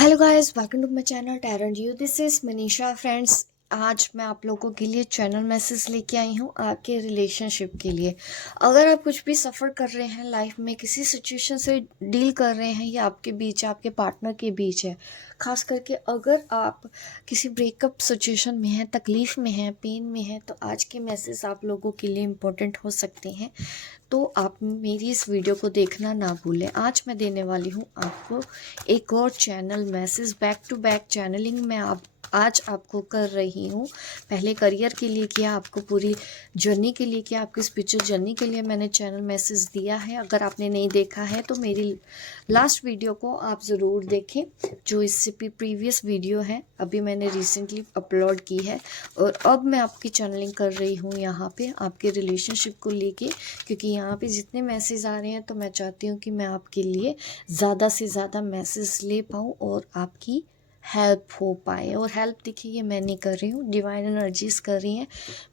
Hello guys, welcome to my channel टैरेंट you. This is Manisha friends. आज मैं आप लोगों के लिए चैनल मैसेज लेके आई हूँ आपके रिलेशनशिप के लिए। अगर आप कुछ भी सफ़र कर रहे हैं लाइफ में, किसी सिचुएशन से डील कर रहे हैं, या आपके बीच आपके पार्टनर के बीच है, खास करके अगर आप किसी ब्रेकअप सिचुएशन में हैं, तकलीफ़ में हैं, पेन में हैं, तो आज के मैसेज आप लोगों के लिए इम्पोर्टेंट हो सकते हैं। तो आप मेरी इस वीडियो को देखना ना भूलें। आज मैं देने वाली हूँ आपको एक और channel message. Back to back channeling मैं आज आपको कर रही हूँ। पहले करियर के लिए किया, आपको पूरी जर्नी के लिए किया, आपकी स्पिरिचुअल जर्नी के लिए मैंने चैनल मैसेज दिया है। अगर आपने नहीं देखा है तो मेरी लास्ट वीडियो को आप ज़रूर देखें, जो इससे प्रीवियस वीडियो है, अभी मैंने रिसेंटली अपलोड की है। और अब मैं आपकी चैनलिंग कर रही हूँ यहाँ पे आपके रिलेशनशिप को लेके, क्योंकि यहाँ पे जितने मैसेज आ रहे हैं तो मैं चाहती हूँ कि मैं आपके लिए ज़्यादा से ज़्यादा मैसेज ले पाऊँ और आपकी हेल्प हो पाए। और हेल्प देखिए, ये मैं नहीं कर रही हूँ, डिवाइन एनर्जीज कर रही हैं।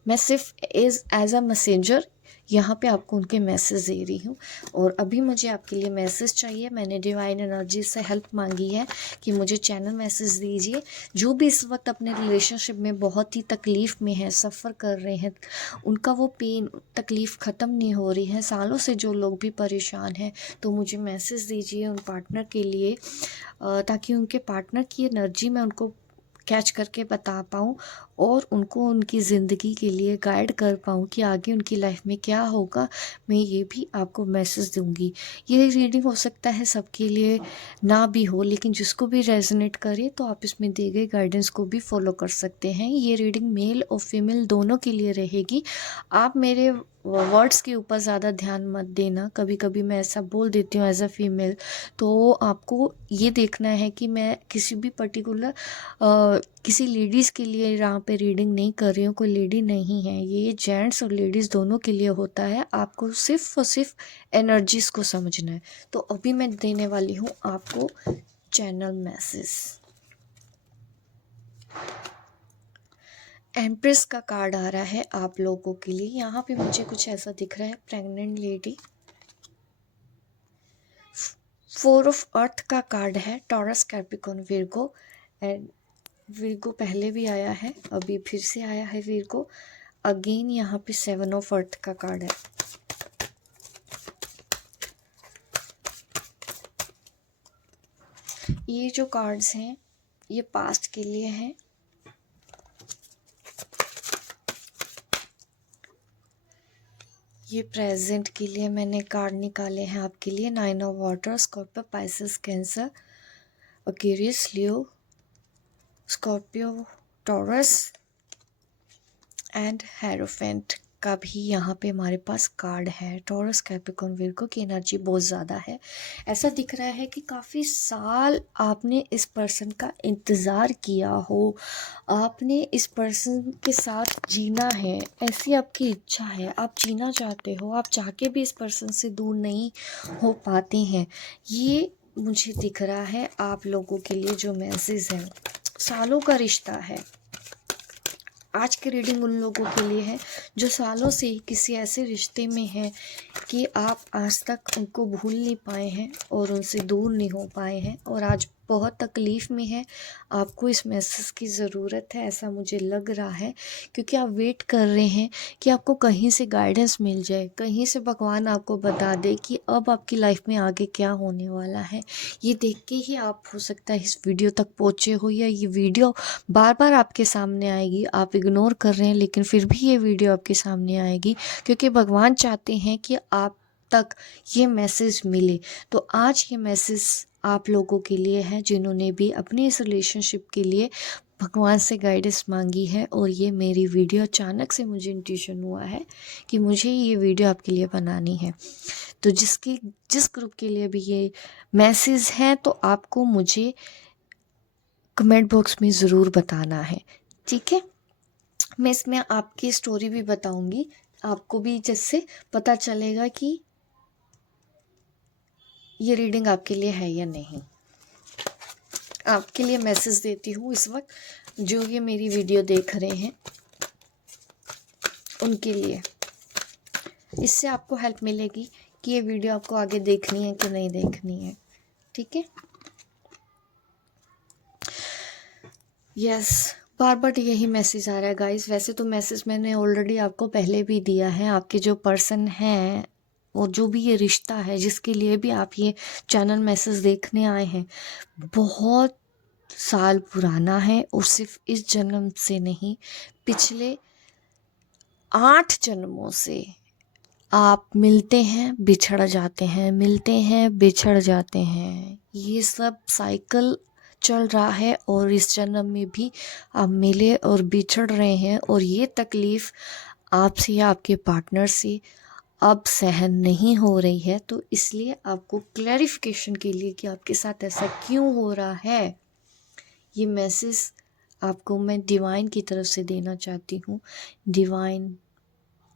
मैं सिर्फ एज अ मैसेंजर यहाँ पे आपको उनके मैसेज दे रही हूँ। और अभी मुझे आपके लिए मैसेज चाहिए। मैंने डिवाइन एनर्जी से हेल्प मांगी है कि मुझे चैनल मैसेज दीजिए। जो भी इस वक्त अपने रिलेशनशिप में बहुत ही तकलीफ़ में है, सफ़र कर रहे हैं, उनका वो पेन तकलीफ़ ख़त्म नहीं हो रही है, सालों से जो लोग भी परेशान हैं, तो मुझे मैसेज दीजिए उन पार्टनर के लिए, ताकि उनके पार्टनर की एनर्जी मैं उनको कैच करके बता पाऊँ और उनको उनकी ज़िंदगी के लिए गाइड कर पाऊँ कि आगे उनकी लाइफ में क्या होगा। मैं ये भी आपको मैसेज दूँगी। ये रीडिंग हो सकता है सबके लिए ना भी हो, लेकिन जिसको भी रेजोनेट करे तो आप इसमें दी गई गाइडेंस को भी फॉलो कर सकते हैं। ये रीडिंग मेल और फीमेल दोनों के लिए रहेगी। आप मेरे वर्ड्स के ऊपर ज़्यादा ध्यान मत देना। कभी कभी मैं ऐसा बोल देती हूँ एज अ फीमेल, तो आपको ये देखना है कि मैं किसी भी पर्टिकुलर किसी लेडीज़ के लिए यहाँ पे रीडिंग नहीं कर रही हूँ। कोई लेडी नहीं है, ये जेंट्स और लेडीज़ दोनों के लिए होता है। आपको सिर्फ और सिर्फ एनर्जीज़ को समझना है। तो अभी मैं देने वाली हूँ आपको चैनल मैसेज। एम्प्रेस का कार्ड आ रहा है आप लोगों के लिए। यहाँ पे मुझे कुछ ऐसा दिख रहा है, प्रेग्नेंट लेडी। 4 ऑफ अर्थ का कार्ड है, taurus, Capricorn, Virgo. And Virgo पहले भी आया है, अभी फिर से आया है विर्गो अगेन। यहाँ पे 7 ऑफ अर्थ का कार्ड है। ये जो कार्ड्स हैं ये पास्ट के लिए हैं, ये प्रेजेंट के लिए मैंने कार्ड निकाले हैं आपके लिए। 9 of water, Scorpio, Pisces, cancer, Aquarius, Leo, Scorpio, taurus and hierophant का भी यहाँ पे हमारे पास कार्ड है। टॉरस, कैप्रिकॉर्न, विर्गो की एनर्जी बहुत ज़्यादा है। ऐसा दिख रहा है कि काफ़ी साल आपने इस पर्सन का इंतज़ार किया हो, आपने इस पर्सन के साथ जीना है, ऐसी आपकी इच्छा है, आप जीना चाहते हो, आप चाह के भी इस पर्सन से दूर नहीं हो पाते हैं। ये मुझे दिख रहा है आप लोगों के लिए जो मैसेज है। सालों का रिश्ता है। आज की रीडिंग उन लोगों के लिए है जो सालों से किसी ऐसे रिश्ते में हैं कि आप आज तक उनको भूल नहीं पाए हैं और उनसे दूर नहीं हो पाए हैं, और आज बहुत तकलीफ़ में है। आपको इस मैसेज की ज़रूरत है, ऐसा मुझे लग रहा है, क्योंकि आप वेट कर रहे हैं कि आपको कहीं से गाइडेंस मिल जाए, कहीं से भगवान आपको बता दे कि अब आपकी लाइफ में आगे क्या होने वाला है। ये देख के ही आप हो सकता है इस वीडियो तक पहुँचे हो, या ये वीडियो बार बार आपके सामने आएगी, आप इग्नोर कर रहे हैं लेकिन फिर भी ये वीडियो आपके सामने आएगी, क्योंकि भगवान चाहते हैं कि आप तक ये मैसेज मिले। तो आज ये मैसेज आप लोगों के लिए है जिन्होंने भी अपने इस रिलेशनशिप के लिए भगवान से गाइडेंस मांगी है। और ये मेरी वीडियो अचानक से मुझे इंट्यूशन हुआ है कि मुझे ये वीडियो आपके लिए बनानी है। तो जिस ग्रुप के लिए भी ये मैसेज है, तो आपको मुझे कमेंट बॉक्स में ज़रूर बताना है, ठीक है। मैं इसमें आपकी स्टोरी भी बताऊंगी, आपको भी जिससे पता चलेगा कि ये रीडिंग आपके लिए है या नहीं। आपके लिए मैसेज देती हूँ इस वक्त जो ये मेरी वीडियो देख रहे हैं, उनके लिए। इससे आपको हेल्प मिलेगी कि ये वीडियो आपको आगे देखनी है कि नहीं देखनी है, ठीक है। यस, बार बार यही मैसेज आ रहा है गाइस। वैसे तो मैसेज मैंने ऑलरेडी आपको पहले भी दिया है। आपके जो पर्सन हैं और जो भी ये रिश्ता है जिसके लिए भी आप ये चैनल मैसेज देखने आए हैं, बहुत साल पुराना है और सिर्फ इस जन्म से नहीं, पिछले 8 जन्मों से आप मिलते हैं बिछड़ जाते हैं, मिलते हैं बिछड़ जाते हैं। ये सब साइकिल चल रहा है और इस जन्म में भी आप मिले और बिछड़ रहे हैं और ये तकलीफ़ आपसे या आपके पार्टनर से अब सहन नहीं हो रही है। तो इसलिए आपको क्लैरिफिकेशन के लिए कि आपके साथ ऐसा क्यों हो रहा है, ये मैसेज आपको मैं डिवाइन की तरफ से देना चाहती हूँ। डिवाइन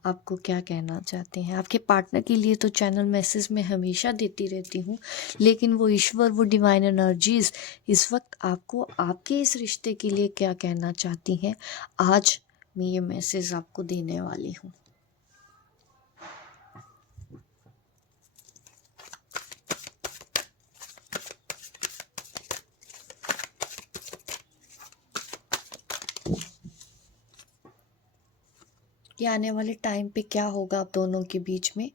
आपको क्या कहना चाहते हैं? आपके पार्टनर के लिए तो चैनल मैसेज मैं हमेशा देती रहती हूँ, लेकिन वो ईश्वर, वो डिवाइन एनर्जीज इस वक्त आपको आपके इस रिश्ते के लिए क्या कहना चाहती हैं, आज मैं ये मैसेज आपको देने वाली हूँ। कि आने वाले टाइम पे क्या होगा आप दोनों के बीच में,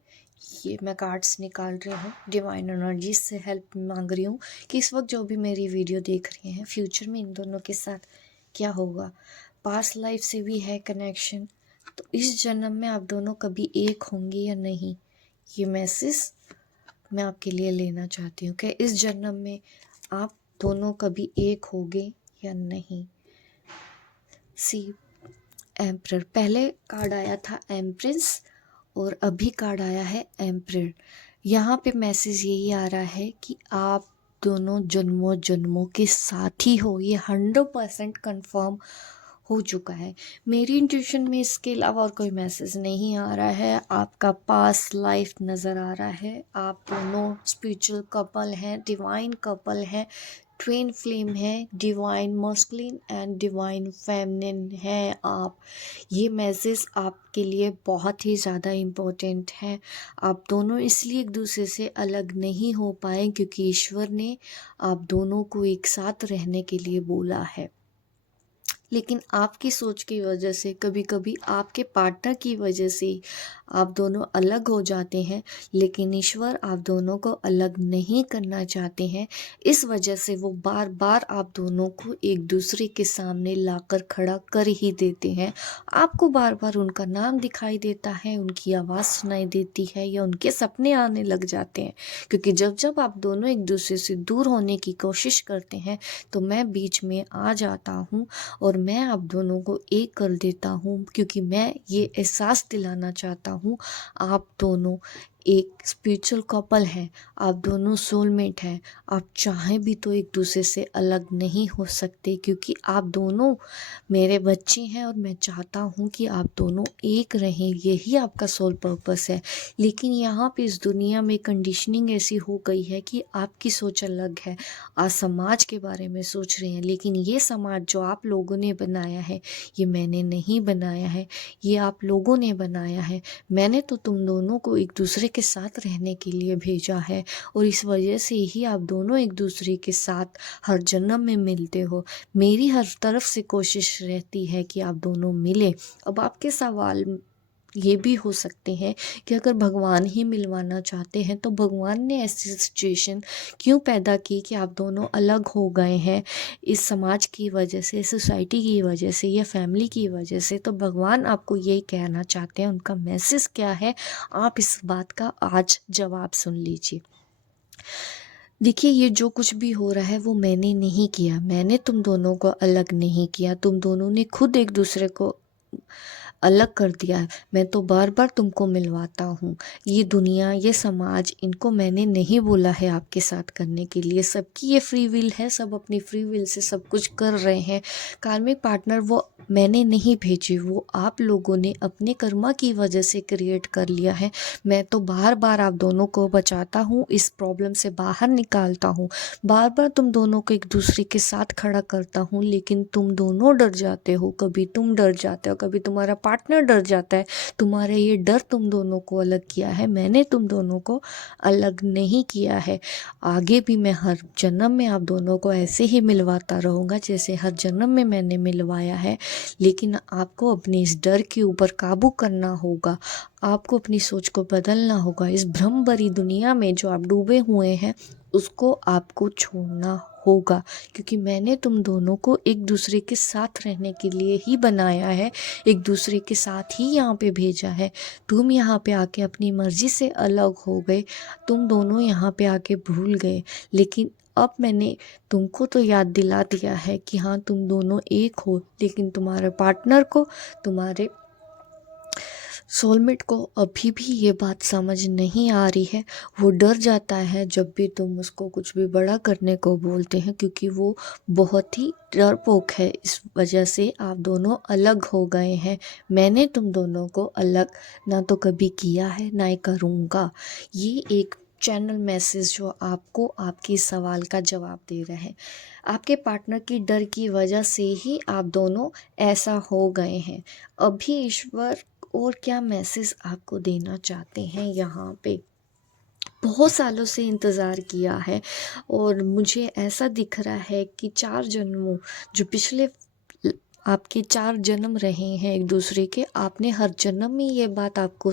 ये मैं कार्ड्स निकाल रही हूँ, डिवाइन एनर्जीज से हेल्प मांग रही हूँ कि इस वक्त जो भी मेरी वीडियो देख रहे हैं, फ्यूचर में इन दोनों के साथ क्या होगा। पास्ट लाइफ से भी है कनेक्शन, तो इस जन्म में आप दोनों कभी एक होंगे या नहीं, ये मैसेज मैं आपके लिए लेना चाहती हूँ कि इस जन्म में आप दोनों कभी एक होगे या नहीं। सी एम्परर, पहले कार्ड आया था एम्प्रेस और अभी कार्ड आया है एम्परर। यहाँ पे मैसेज यही आ रहा है कि आप दोनों जन्मों जन्मों के साथी हो, ये 100% कंफर्म हो चुका है। मेरी इंट्यूशन में इसके अलावा और कोई मैसेज नहीं आ रहा है। आपका पास्ट लाइफ नज़र आ रहा है, आप दोनों स्पिरिचुअल कपल हैं, डिवाइन कपल हैं, ट्विन फ्लेम है, divine masculine and divine feminine है आप। ये मैसेज आपके लिए बहुत ही ज़्यादा इम्पोर्टेंट है। आप दोनों इसलिए एक दूसरे से अलग नहीं हो पाए क्योंकि ईश्वर ने आप दोनों को एक साथ रहने के लिए बोला है, लेकिन आपकी सोच की वजह से, कभी कभी आपके पार्टनर की वजह से आप दोनों अलग हो जाते हैं, लेकिन ईश्वर आप दोनों को अलग नहीं करना चाहते हैं। इस वजह से वो बार बार आप दोनों को एक दूसरे के सामने लाकर खड़ा कर ही देते हैं। आपको बार बार उनका नाम दिखाई देता है, उनकी आवाज़ सुनाई देती है या उनके सपने आने लग जाते हैं, क्योंकि जब जब आप दोनों एक दूसरे से दूर होने की कोशिश करते हैं तो मैं बीच में आ जाता हूँ और मैं आप दोनों को एक कर देता हूँ, क्योंकि मैं ये एहसास दिलाना चाहता हूँ आप दोनों एक स्पिरिचुअल कपल हैं, आप दोनों सोलमेट हैं। आप चाहें भी तो एक दूसरे से अलग नहीं हो सकते, क्योंकि आप दोनों मेरे बच्चे हैं और मैं चाहता हूँ कि आप दोनों एक रहें, यही आपका सोल पर्पस है। लेकिन यहाँ पे इस दुनिया में कंडीशनिंग ऐसी हो गई है कि आपकी सोच अलग है, आज समाज के बारे में सोच रहे हैं, लेकिन ये समाज जो आप लोगों ने बनाया है, ये मैंने नहीं बनाया है, ये आप लोगों ने बनाया है। मैंने तो तुम दोनों को एक दूसरे के साथ रहने के लिए भेजा है और इस वजह से ही आप दोनों एक दूसरे के साथ हर जन्म में मिलते हो। मेरी हर तरफ से कोशिश रहती है कि आप दोनों मिलें। अब आपके सवाल ये भी हो सकते हैं कि अगर भगवान ही मिलवाना चाहते हैं तो भगवान ने ऐसी सिचुएशन क्यों पैदा की कि आप दोनों अलग हो गए हैं, इस समाज की वजह से, सोसाइटी की वजह से या फैमिली की वजह से। तो भगवान आपको यही कहना चाहते हैं, उनका मैसेज क्या है, आप इस बात का आज जवाब सुन लीजिए। देखिए, ये जो कुछ भी हो रहा है वो मैंने नहीं किया, मैंने तुम दोनों को अलग नहीं किया, तुम दोनों ने खुद एक दूसरे को अलग कर दिया है। मैं तो बार बार तुमको मिलवाता हूँ। ये दुनिया, ये समाज, इनको मैंने नहीं बोला है आपके साथ करने के लिए। सबकी ये फ्री विल है, सब अपनी फ्री विल से सब कुछ कर रहे हैं। कार्मिक पार्टनर वो मैंने नहीं भेजी, वो आप लोगों ने अपने कर्मा की वजह से क्रिएट कर लिया है। मैं तो बार बार आप दोनों को बचाता हूँ, इस प्रॉब्लम से बाहर निकालता हूँ, बार बार तुम दोनों को एक दूसरे के साथ खड़ा करता हूँ, लेकिन तुम दोनों डर जाते हो। कभी तुम डर जाते हो, कभी तुम्हारा पार्टनर डर जाता है। तुम्हारा ये डर तुम दोनों को अलग किया है, मैंने तुम दोनों को अलग नहीं किया है। आगे भी मैं हर जन्म में आप दोनों को ऐसे ही मिलवाता रहूँगा जैसे हर जन्म में मैंने मिलवाया है। लेकिन आपको अपने इस डर के ऊपर काबू करना होगा, आपको अपनी सोच को बदलना होगा। इस भ्रम भरी दुनिया में जो आप डूबे हुए हैं उसको आपको छोड़ना होगा, क्योंकि मैंने तुम दोनों को एक दूसरे के साथ रहने के लिए ही बनाया है, एक दूसरे के साथ ही यहाँ पे भेजा है। तुम यहाँ पे आके अपनी मर्जी से अलग हो गए, तुम दोनों यहाँ पे आके भूल गए। लेकिन अब मैंने तुमको तो याद दिला दिया है कि हाँ तुम दोनों एक हो, लेकिन तुम्हारे पार्टनर को, तुम्हारे सोलमेट को अभी भी ये बात समझ नहीं आ रही है। वो डर जाता है जब भी तुम उसको कुछ भी बड़ा करने को बोलते हैं, क्योंकि वो बहुत ही डरपोक है। इस वजह से आप दोनों अलग हो गए हैं। मैंने तुम दोनों को अलग ना तो कभी किया है ना ही करूँगा। ये एक चैनल मैसेज जो आपको आपके सवाल का जवाब दे रहा है। आपके पार्टनर की डर की वजह से ही आप दोनों ऐसा हो गए हैं। अभी ईश्वर और क्या मैसेज आपको देना चाहते हैं यहाँ पे? बहुत सालों से इंतज़ार किया है और मुझे ऐसा दिख रहा है कि 4 जन्मों जो पिछले आपके 4 जन्म रहे हैं एक दूसरे के, आपने हर जन्म में ये बात आपको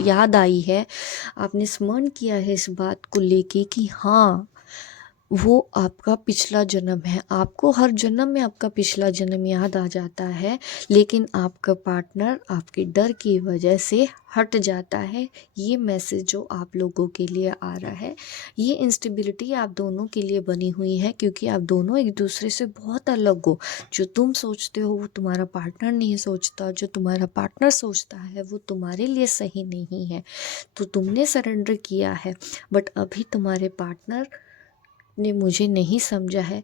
याद आई है, आपने स्मरण किया है इस बात को लेके कि हाँ वो आपका पिछला जन्म है। आपको हर जन्म में आपका पिछला जन्म याद आ जाता है, लेकिन आपका पार्टनर आपके डर की वजह से हट जाता है। ये मैसेज जो आप लोगों के लिए आ रहा है, ये इंस्टेबिलिटी आप दोनों के लिए बनी हुई है, क्योंकि आप दोनों एक दूसरे से बहुत अलग हो। जो तुम सोचते हो वो तुम्हारा पार्टनर नहीं सोचता, जो तुम्हारा पार्टनर सोचता है वो तुम्हारे लिए सही नहीं है। तो तुमने सरेंडर किया है, बट अभी तुम्हारे पार्टनर ने मुझे नहीं समझा है।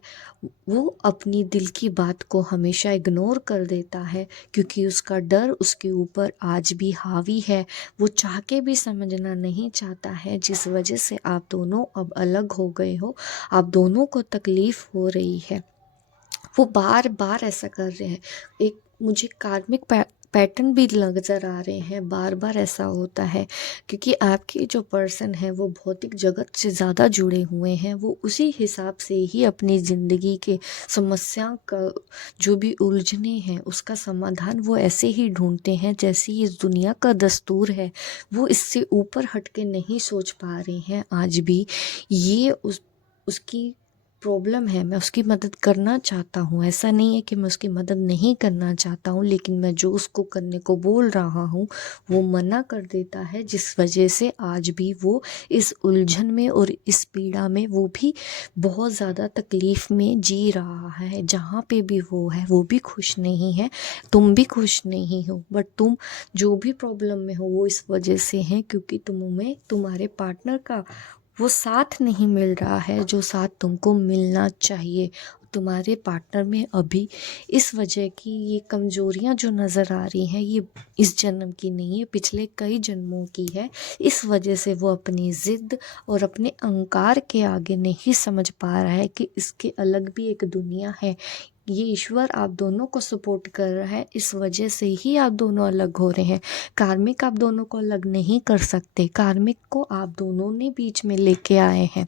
वो अपनी दिल की बात को हमेशा इग्नोर कर देता है, क्योंकि उसका डर उसके ऊपर आज भी हावी है। वो चाह के भी समझना नहीं चाहता है, जिस वजह से आप दोनों अब अलग हो गए हो, आप दोनों को तकलीफ़ हो रही है। वो बार बार ऐसा कर रहे हैं। एक मुझे कार्मिक पैटर्न भी नज़र आ रहे हैं, बार बार ऐसा होता है, क्योंकि आपके जो पर्सन है वो भौतिक जगत से ज़्यादा जुड़े हुए हैं। वो उसी हिसाब से ही अपनी ज़िंदगी के समस्या का जो भी उलझने हैं उसका समाधान वो ऐसे ही ढूंढते हैं जैसे इस दुनिया का दस्तूर है। वो इससे ऊपर हट के नहीं सोच पा रहे हैं आज भी। ये उसकी प्रॉब्लम है, मैं उसकी मदद करना चाहता हूँ, ऐसा नहीं है कि मैं उसकी मदद नहीं करना चाहता हूँ, लेकिन मैं जो उसको करने को बोल रहा हूँ वो मना कर देता है, जिस वजह से आज भी वो इस उलझन में और इस पीड़ा में वो भी बहुत ज़्यादा तकलीफ़ में जी रहा है। जहाँ पे भी वो है वो भी खुश नहीं है, तुम भी खुश नहीं हो। बट तुम जो भी प्रॉब्लम में हो वो इस वजह से है क्योंकि तुम्हें तुम्हारे पार्टनर का वो साथ नहीं मिल रहा है जो साथ तुमको मिलना चाहिए। तुम्हारे पार्टनर में अभी इस वजह की ये कमज़ोरियाँ जो नज़र आ रही हैं, ये इस जन्म की नहीं है, पिछले कई जन्मों की है। इस वजह से वो अपनी ज़िद और अपने अहंकार के आगे नहीं समझ पा रहा है कि इसके अलग भी एक दुनिया है। ये ईश्वर आप दोनों को सपोर्ट कर रहा है, इस वजह से ही आप दोनों अलग हो रहे हैं। कार्मिक आप दोनों को अलग नहीं कर सकते, कार्मिक को आप दोनों ने बीच में लेके आए हैं।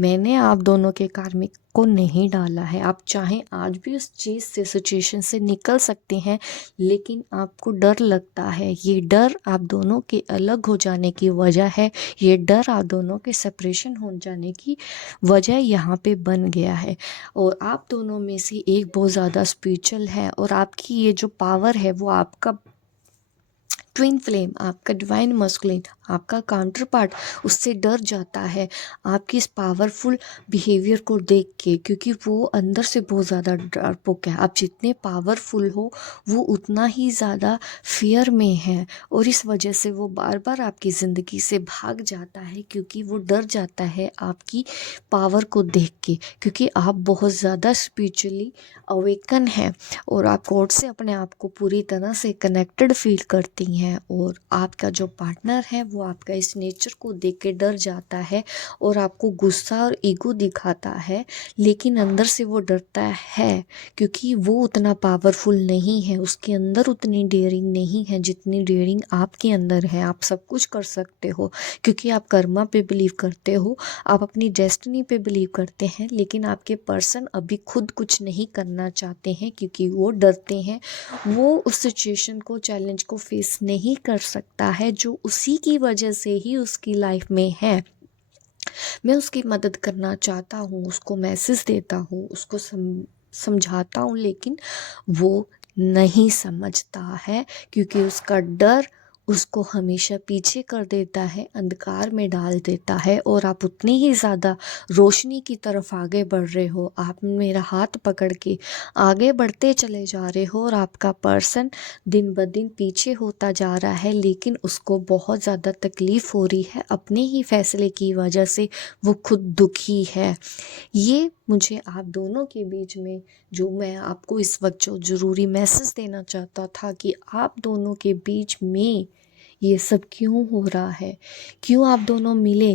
मैंने आप दोनों के कार्मिक को नहीं डाला है। आप चाहें आज भी उस चीज़ से, सिचुएशन से निकल सकते हैं, लेकिन आपको डर लगता है। ये डर आप दोनों के अलग हो जाने की वजह है, ये डर आप दोनों के सेपरेशन हो जाने की वजह यहाँ पे बन गया है। और आप दोनों में से एक बहुत ज़्यादा स्पिरिचुअल है और आपकी ये जो पावर है वो आपका ट्विन फ्लेम, आपका डिवाइन मस्कुलिन, आपका काउंटर पार्ट उससे डर जाता है आपकी इस पावरफुल बिहेवियर को देख के, क्योंकि वो अंदर से बहुत ज़्यादा डरपोक है। आप जितने पावरफुल हो वो उतना ही ज़्यादा फियर में है, और इस वजह से वो बार बार आपकी ज़िंदगी से भाग जाता है, क्योंकि वो डर जाता है आपकी पावर को देख के, क्योंकि आप बहुत ज़्यादा स्पिरिचुअली अवेकन हैं और आप गॉड से अपने आप को पूरी तरह से कनेक्टेड फील करती हैं। और आपका जो पार्टनर है वो आपका इस नेचर को देख के डर जाता है और आपको गुस्सा और ईगो दिखाता है, लेकिन अंदर से वो डरता है क्योंकि वो उतना पावरफुल नहीं है, उसके अंदर उतनी डेयरिंग नहीं है जितनी डेयरिंग आपके अंदर है। आप सब कुछ कर सकते हो क्योंकि आप कर्मा पे बिलीव करते हो, आप अपनी डेस्टिनी पे बिलीव करते हैं, लेकिन आपके पर्सन अभी खुद कुछ नहीं करना चाहते हैं क्योंकि वो डरते हैं। वो उस सिचुएशन को, चैलेंज को फेस नहीं कर सकता है जो उसी की वजह से ही उसकी लाइफ में है। मैं उसकी मदद करना चाहता हूँ, उसको मैसेज देता हूँ, उसको समझाता हूँ, लेकिन वो नहीं समझता है क्योंकि उसका डर उसको हमेशा पीछे कर देता है, अंधकार में डाल देता है। और आप उतनी ही ज़्यादा रोशनी की तरफ आगे बढ़ रहे हो, आप मेरा हाथ पकड़ के आगे बढ़ते चले जा रहे हो और आपका पर्सन दिन ब दिन पीछे होता जा रहा है, लेकिन उसको बहुत ज़्यादा तकलीफ़ हो रही है अपने ही फैसले की वजह से। वो खुद दुखी है। ये मुझे आप दोनों के बीच में, जो मैं आपको इस वक्त जो ज़रूरी मैसेज देना चाहता था कि आप दोनों के बीच में ये सब क्यों हो रहा है, क्यों आप दोनों मिले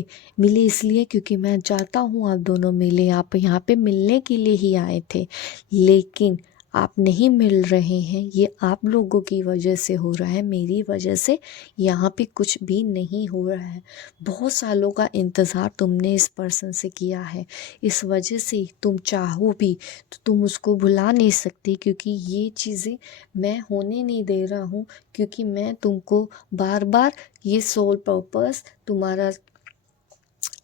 इसलिए क्योंकि मैं चाहता हूँ आप दोनों मिले, आप यहाँ पे मिलने के लिए ही आए थे, लेकिन आप नहीं मिल रहे हैं। ये आप लोगों की वजह से हो रहा है, मेरी वजह से यहाँ पे कुछ भी नहीं हो रहा है। बहुत सालों का इंतज़ार तुमने इस पर्सन से किया है, इस वजह से तुम चाहो भी तो तुम उसको भुला नहीं सकती, क्योंकि ये चीज़ें मैं होने नहीं दे रहा हूँ, क्योंकि मैं तुमको बार बार ये सोल पर्पस, तुम्हारा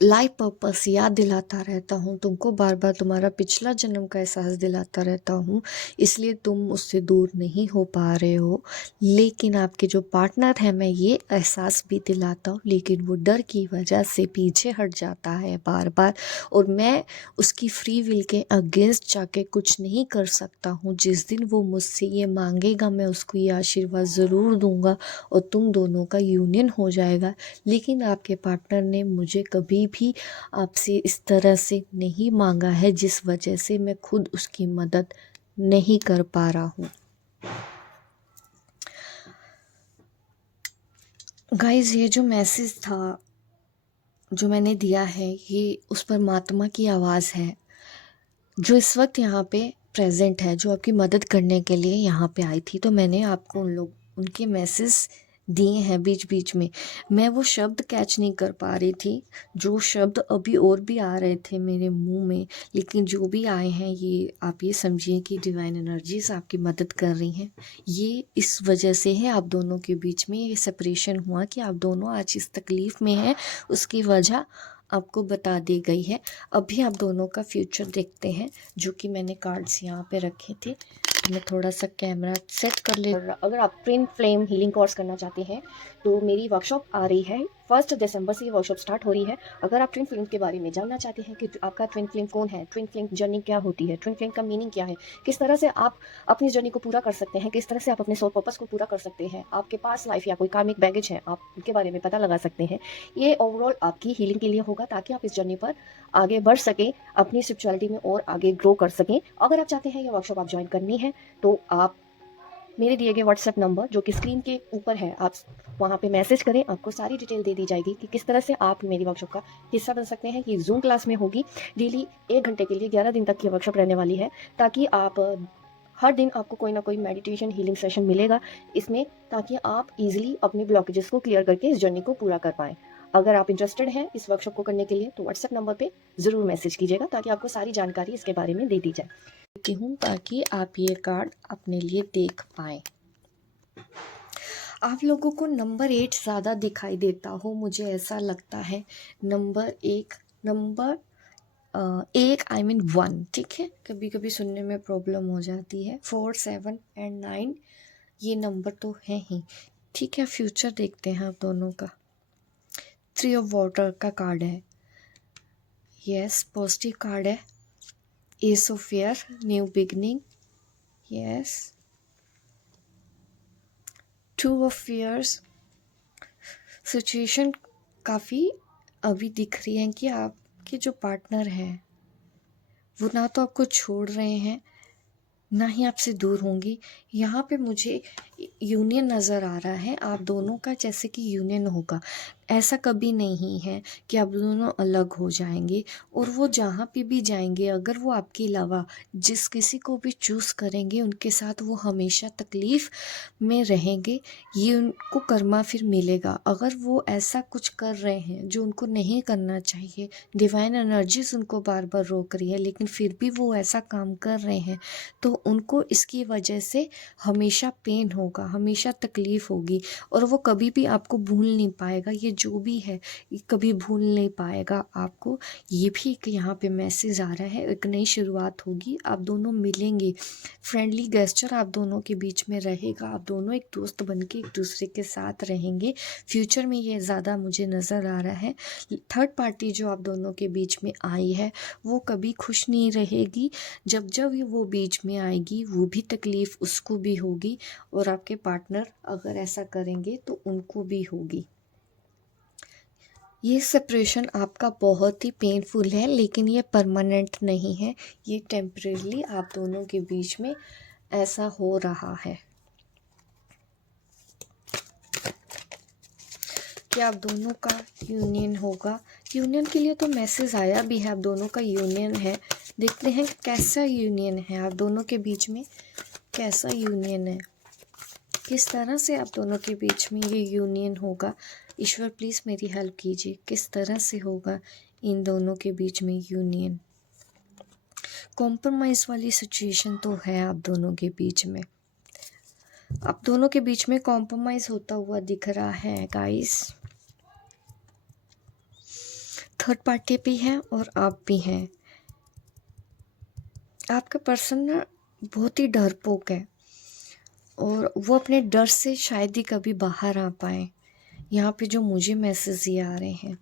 लाइफ पर्पस याद दिलाता रहता हूँ, तुमको बार बार तुम्हारा पिछला जन्म का एहसास दिलाता रहता हूँ, इसलिए तुम उससे दूर नहीं हो पा रहे हो। लेकिन आपके जो पार्टनर है, मैं ये एहसास भी दिलाता हूँ, लेकिन वो डर की वजह से पीछे हट जाता है बार बार, और मैं उसकी फ्री विल के अगेंस्ट जाके कुछ नहीं कर सकता हूँ। जिस दिन वो मुझसे ये मांगेगा, मैं उसको ये आशीर्वाद ज़रूर दूंगा और तुम दोनों का यूनियन हो जाएगा। लेकिन आपके पार्टनर ने मुझे कभी भी आपसे इस तरह से नहीं मांगा है, जिस वजह से मैं खुद उसकी मदद नहीं कर पा रहा हूँ। गाइस, ये जो मैसेज था जो मैंने दिया है, ये उस परमात्मा की आवाज़ है जो इस वक्त यहाँ पे प्रेजेंट है, जो आपकी मदद करने के लिए यहाँ पे आई थी। तो मैंने आपको उनके मैसेज दिए हैं बीच बीच में। मैं वो शब्द कैच नहीं कर पा रही थी, जो शब्द अभी और भी आ रहे थे मेरे मुंह में, लेकिन जो भी आए हैं, ये आप ये समझिए कि डिवाइन एनर्जीज आपकी मदद कर रही हैं। ये इस वजह से है, आप दोनों के बीच में ये सेपरेशन हुआ कि आप दोनों आज इस तकलीफ़ में हैं, उसकी वजह आपको बता दी गई है। अभी आप दोनों का फ्यूचर देखते हैं, जो कि मैंने कार्ड्स यहाँ पे रखे थे। मैं थोड़ा सा कैमरा सेट कर ले। अगर आप ट्विन फ्लेम हीलिंग कोर्स करना चाहते हैं तो मेरी वर्कशॉप आ रही है 1 दिसंबर से। ये वर्कशॉप स्टार्ट हो रही है। अगर आप ट्विन फ्लेम के बारे में जानना चाहते हैं कि आपका ट्विन फ्लेम कौन है, ट्विन फ्लेम जर्नी क्या होती है, ट्विन फ्लेम का मीनिंग क्या है, किस तरह से आप अपनी जर्नी को पूरा कर सकते हैं, किस तरह से आप अपने सोल पर्पस को पूरा कर सकते हैं, आपके पास लाइफ या कोई कार्मिक बैगेज है, आप उनके बारे में पता लगा सकते हैं। ये ओवरऑल आपकी हीलिंग के लिए होगा, ताकि आप इस जर्नी पर आगे बढ़ सकें, अपनी स्पिरिचुअलिटी में और आगे ग्रो कर सकें। अगर आप चाहते हैं ये वर्कशॉप आप ज्वाइन करनी है, तो आप मेरे दिए गए व्हाट्सएप नंबर, जो कि स्क्रीन के ऊपर है, आप वहाँ पे मैसेज करें। आपको सारी डिटेल दे दी जाएगी कि किस तरह से आप मेरी वर्कशॉप का हिस्सा बन सकते हैं। ये जूम क्लास में होगी, डेली 1 घंटे के लिए 11 दिन तक की वर्कशॉप रहने वाली है, ताकि आप हर दिन आपको कोई ना कोई मेडिटेशन हीलिंग सेशन मिलेगा इसमें, ताकि आप इजीली अपने ब्लॉकेजेस को क्लियर करके इस जर्नी को पूरा कर पाएँ। अगर आप इंटरेस्टेड हैं इस वर्कशॉप को करने के लिए, तो व्हाट्सएप नंबर पे ज़रूर मैसेज कीजिएगा, ताकि आपको सारी जानकारी इसके बारे में दे दी जाए। देती हूँ ताकि आप ये कार्ड अपने लिए देख पाएँ। आप लोगों को नंबर 8 ज़्यादा दिखाई देता हो, मुझे ऐसा लगता है। नंबर 1, ठीक है, कभी कभी सुनने में प्रॉब्लम हो जाती है। 4, 7 एंड 9 ये नंबर तो है ही, ठीक है। फ्यूचर देखते हैं आप दोनों का। 3 ऑफ वाटर का कार्ड है, यस, पॉजिटिव कार्ड है। Ace of fair, new beginning, yes. 2 of fairs, situation काफ़ी अभी दिख रही है कि आपके जो पार्टनर हैं वो ना तो आपको छोड़ रहे हैं, ना ही आपसे दूर होंगी। यहाँ पे मुझे यूनियन नज़र आ रहा है आप दोनों का, जैसे कि यूनियन होगा। ऐसा कभी नहीं है कि आप दोनों अलग हो जाएंगे। और वो जहाँ पे भी जाएंगे, अगर वो आपके अलावा जिस किसी को भी चूज़ करेंगे, उनके साथ वो हमेशा तकलीफ़ में रहेंगे। ये उनको कर्मा फिर मिलेगा। अगर वो ऐसा कुछ कर रहे हैं जो उनको नहीं करना चाहिए, डिवाइन एनर्जीज उनको बार बार रोक रही है, लेकिन फिर भी वो ऐसा काम कर रहे हैं, तो उनको इसकी वजह से हमेशा पेन होगा, हमेशा तकलीफ़ होगी। और वो कभी भी आपको भूल नहीं पाएगा। ये जो भी है, ये कभी भूल नहीं पाएगा आपको। ये भी एक यहाँ पे मैसेज आ रहा है, एक नई शुरुआत होगी, आप दोनों मिलेंगे, फ्रेंडली गेस्चर आप दोनों के बीच में रहेगा, आप दोनों एक दोस्त बन के एक दूसरे के साथ रहेंगे फ्यूचर में। ये ज़्यादा मुझे नज़र आ रहा है। थर्ड पार्टी जो आप दोनों के बीच में आई है, वो कभी खुश नहीं रहेगी। जब जब ये वो बीच में आएगी, वो भी तकलीफ़ उसको भी होगी, और आपके पार्टनर अगर ऐसा करेंगे तो उनको भी होगी। ये सेपरेशन आपका बहुत ही पेनफुल है, लेकिन ये परमानेंट नहीं है। ये टेम्परेली आप दोनों के बीच में ऐसा हो रहा है कि आप दोनों का यूनियन होगा। यूनियन के लिए तो मैसेज आया भी है, आप दोनों का यूनियन है। देखते हैं कैसा यूनियन है आप दोनों के बीच में, कैसा यूनियन है, किस तरह से आप दोनों के बीच में ये यूनियन होगा। ईश्वर प्लीज़ मेरी हेल्प कीजिए, किस तरह से होगा इन दोनों के बीच में यूनियन। कॉम्प्रोमाइज़ वाली सिचुएशन तो है आप दोनों के बीच में, आप दोनों के बीच में कॉम्प्रोमाइज़ होता हुआ दिख रहा है गाइस। थर्ड पार्टी भी है और आप भी हैं। आपका पर्सन ना बहुत ही डरपोक है, और वो अपने डर से शायद ही कभी बाहर आ पाए। यहाँ पे जो मुझे मैसेज ये आ रहे हैं,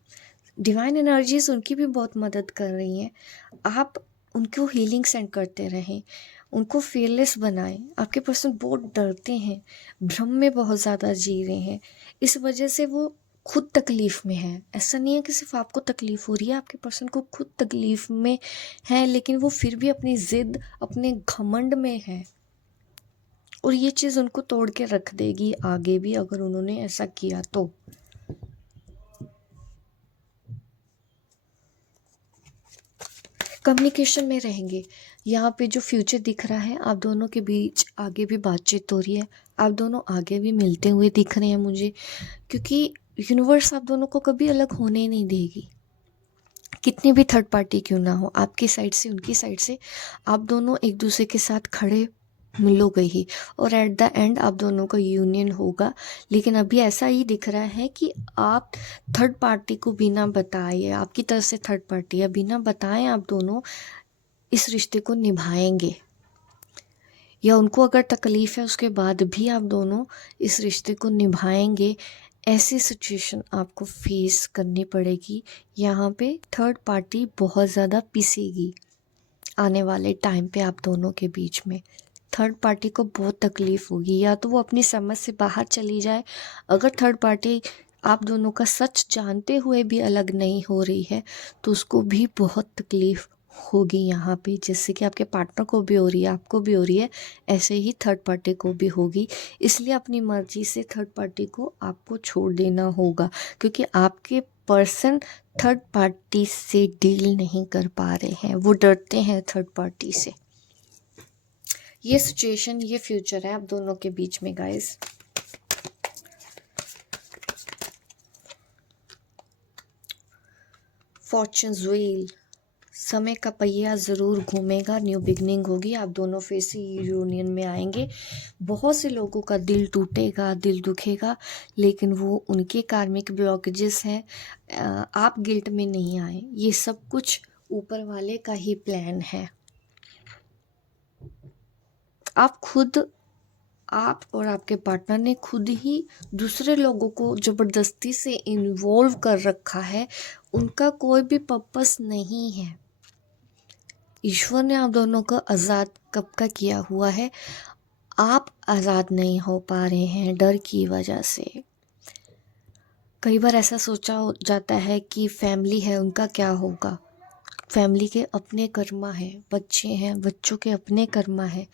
डिवाइन एनर्जीज उनकी भी बहुत मदद कर रही हैं। आप उनको हीलिंग सेंड करते रहें, उनको fearless बनाएं। आपके पर्सन बहुत डरते हैं, भ्रम में बहुत ज़्यादा जी रहे हैं, इस वजह से वो खुद तकलीफ़ में है। ऐसा नहीं है कि सिर्फ आपको तकलीफ़ हो रही है, आपके पर्सन को खुद तकलीफ़ में है, लेकिन वो फिर भी अपनी ज़िद, अपने घमंड में है, और ये चीज़ उनको तोड़ के रख देगी आगे भी अगर उन्होंने ऐसा किया तो। कम्युनिकेशन में रहेंगे। यहाँ पे जो फ्यूचर दिख रहा है, आप दोनों के बीच आगे भी बातचीत हो रही है, आप दोनों आगे भी मिलते हुए दिख रहे हैं मुझे, क्योंकि यूनिवर्स आप दोनों को कभी अलग होने ही नहीं देगी। कितनी भी थर्ड पार्टी क्यों ना हो, आपकी साइड से उनकी साइड से, आप दोनों एक दूसरे के साथ खड़े मिलोगे ही, और एट द एंड आप दोनों का यूनियन होगा। लेकिन अभी ऐसा ही दिख रहा है कि आप थर्ड पार्टी को बिना बताए, आपकी तरफ से थर्ड पार्टी है, बिना बताए आप दोनों इस रिश्ते को निभाएंगे, या उनको अगर तकलीफ़ है उसके बाद भी आप दोनों इस रिश्ते को निभाएंगे। ऐसी सिचुएशन आपको फेस करनी पड़ेगी। यहाँ पे थर्ड पार्टी बहुत ज़्यादा पिसेगी आने वाले टाइम पे आप दोनों के बीच में। थर्ड पार्टी को बहुत तकलीफ़ होगी, या तो वो अपनी समझ से बाहर चली जाए। अगर थर्ड पार्टी आप दोनों का सच जानते हुए भी अलग नहीं हो रही है, तो उसको भी बहुत तकलीफ़ होगी यहाँ पे, जैसे कि आपके पार्टनर को भी हो रही है, आपको भी हो रही है, ऐसे ही थर्ड पार्टी को भी होगी। इसलिए अपनी मर्जी से थर्ड पार्टी को आपको छोड़ देना होगा, क्योंकि आपके पर्सन थर्ड पार्टी से डील नहीं कर पा रहे हैं, वो डरते हैं थर्ड पार्टी से। ये सिचुएशन, ये फ्यूचर है आप दोनों के बीच में गाइस। फॉर्च्यून्स व्हील, समय का पहिया ज़रूर घूमेगा, न्यू बिगनिंग होगी, आप दोनों फिर से यूनियन में आएंगे। बहुत से लोगों का दिल टूटेगा, दिल दुखेगा, लेकिन वो उनके कार्मिक ब्लॉकेजेस हैं। आप गिल्ट में नहीं आए, ये सब कुछ ऊपर वाले का ही प्लान है। आप और आपके पार्टनर ने खुद ही दूसरे लोगों को ज़बरदस्ती से इन्वॉल्व कर रखा है, उनका कोई भी पर्पस नहीं है। ईश्वर ने आप दोनों को आज़ाद कब का किया हुआ है, आप आज़ाद नहीं हो पा रहे हैं डर की वजह से। कई बार ऐसा सोचा जाता है कि फैमिली है, उनका क्या होगा। फैमिली के अपने कर्मा है, बच्चे हैं, बच्चों के अपने कर्मा है।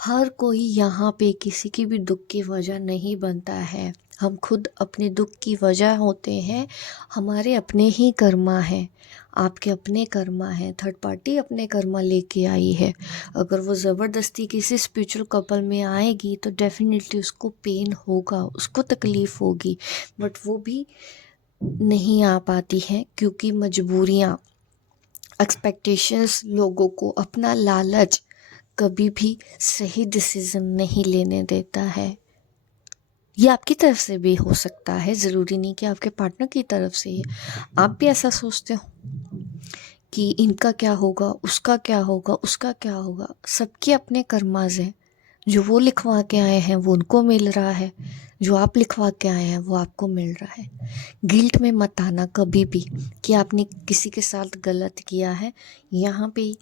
हर कोई यहाँ पे किसी की भी दुख की वजह नहीं बनता है। हम खुद अपने दुख की वजह होते हैं। हमारे अपने ही कर्मा हैं, आपके अपने कर्मा हैं, थर्ड पार्टी अपने कर्मा लेके आई है। अगर वो ज़बरदस्ती किसी स्पिरिचुअल कपल में आएगी तो डेफिनेटली उसको पेन होगा, उसको तकलीफ़ होगी, बट वो भी नहीं आ पाती है क्योंकि मजबूरियाँ, एक्सपेक्टेशंस, लोगों को अपना लालच कभी भी सही डिसीजन नहीं लेने देता है। ये आपकी तरफ से भी हो सकता है, ज़रूरी नहीं कि आपके पार्टनर की तरफ से ही। आप भी ऐसा सोचते हो कि इनका क्या होगा, उसका क्या होगा, उसका क्या होगा। सबके अपने कर्माज हैं। जो वो लिखवा के आए हैं वो उनको मिल रहा है, जो आप लिखवा के आए हैं वो आपको मिल रहा है। गिल्ट में मत आना कभी भी कि आपने किसी के साथ गलत किया है। यहाँ पे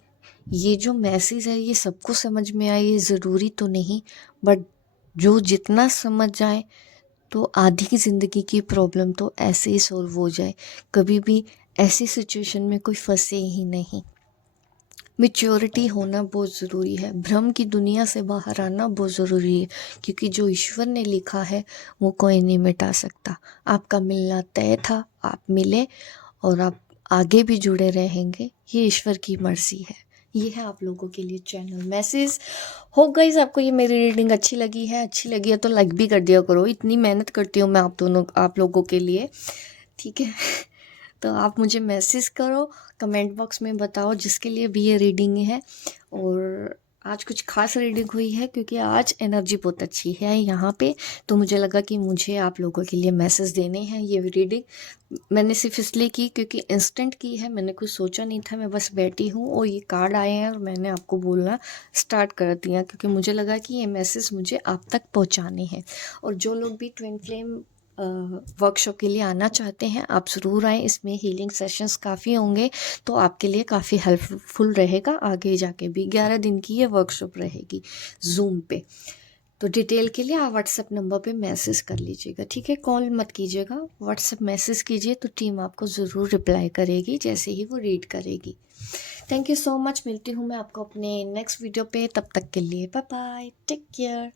ये जो मैसेज है ये सबको समझ में आए ये ज़रूरी तो नहीं, बट जो जितना समझ जाए तो आधी की ज़िंदगी की प्रॉब्लम तो ऐसे ही सॉल्व हो जाए। कभी भी ऐसी सिचुएशन में कोई फंसे ही नहीं। मैच्योरिटी होना बहुत ज़रूरी है, भ्रम की दुनिया से बाहर आना बहुत ज़रूरी है, क्योंकि जो ईश्वर ने लिखा है वो कोई नहीं मिटा सकता। आपका मिलना तय था, आप मिले और आप आगे भी जुड़े रहेंगे, ये ईश्वर की मर्ज़ी है। ये है आप लोगों के लिए चैनल मैसेज। हो गाइस, आपको ये मेरी रीडिंग अच्छी लगी है तो लाइक भी कर दिया करो। इतनी मेहनत करती हूँ मैं आप लोगों के लिए, ठीक है। तो आप मुझे मैसेज करो, कमेंट बॉक्स में बताओ जिसके लिए भी ये रीडिंग है। और आज कुछ खास रीडिंग हुई है क्योंकि आज एनर्जी बहुत अच्छी है यहाँ पे, तो मुझे लगा कि मुझे आप लोगों के लिए मैसेज देने हैं। ये रीडिंग मैंने सिर्फ इसलिए की क्योंकि इंस्टेंट की है, मैंने कुछ सोचा नहीं था, मैं बस बैठी हूँ और ये कार्ड आए हैं और मैंने आपको बोलना स्टार्ट कर दिया क्योंकि मुझे लगा कि ये मैसेज मुझे आप तक पहुँचाने हैं। और जो लोग भी ट्विन फ्लेम वर्कशॉप के लिए आना चाहते हैं आप ज़रूर आएँ। इसमें हीलिंग सेशंस काफ़ी होंगे तो आपके लिए काफ़ी हेल्पफुल रहेगा। आगे जाके भी 11 दिन की ये वर्कशॉप रहेगी ज़ूम पे। तो डिटेल के लिए आप व्हाट्सएप नंबर पे मैसेज कर लीजिएगा, ठीक है। कॉल मत कीजिएगा, व्हाट्सएप मैसेज कीजिए तो टीम आपको ज़रूर रिप्लाई करेगी जैसे ही वो रीड करेगी। Thank you so much. मिलती हूँ मैं आपको अपने नेक्स्ट वीडियो पे, तब तक के लिए बाय बाय, टेक केयर।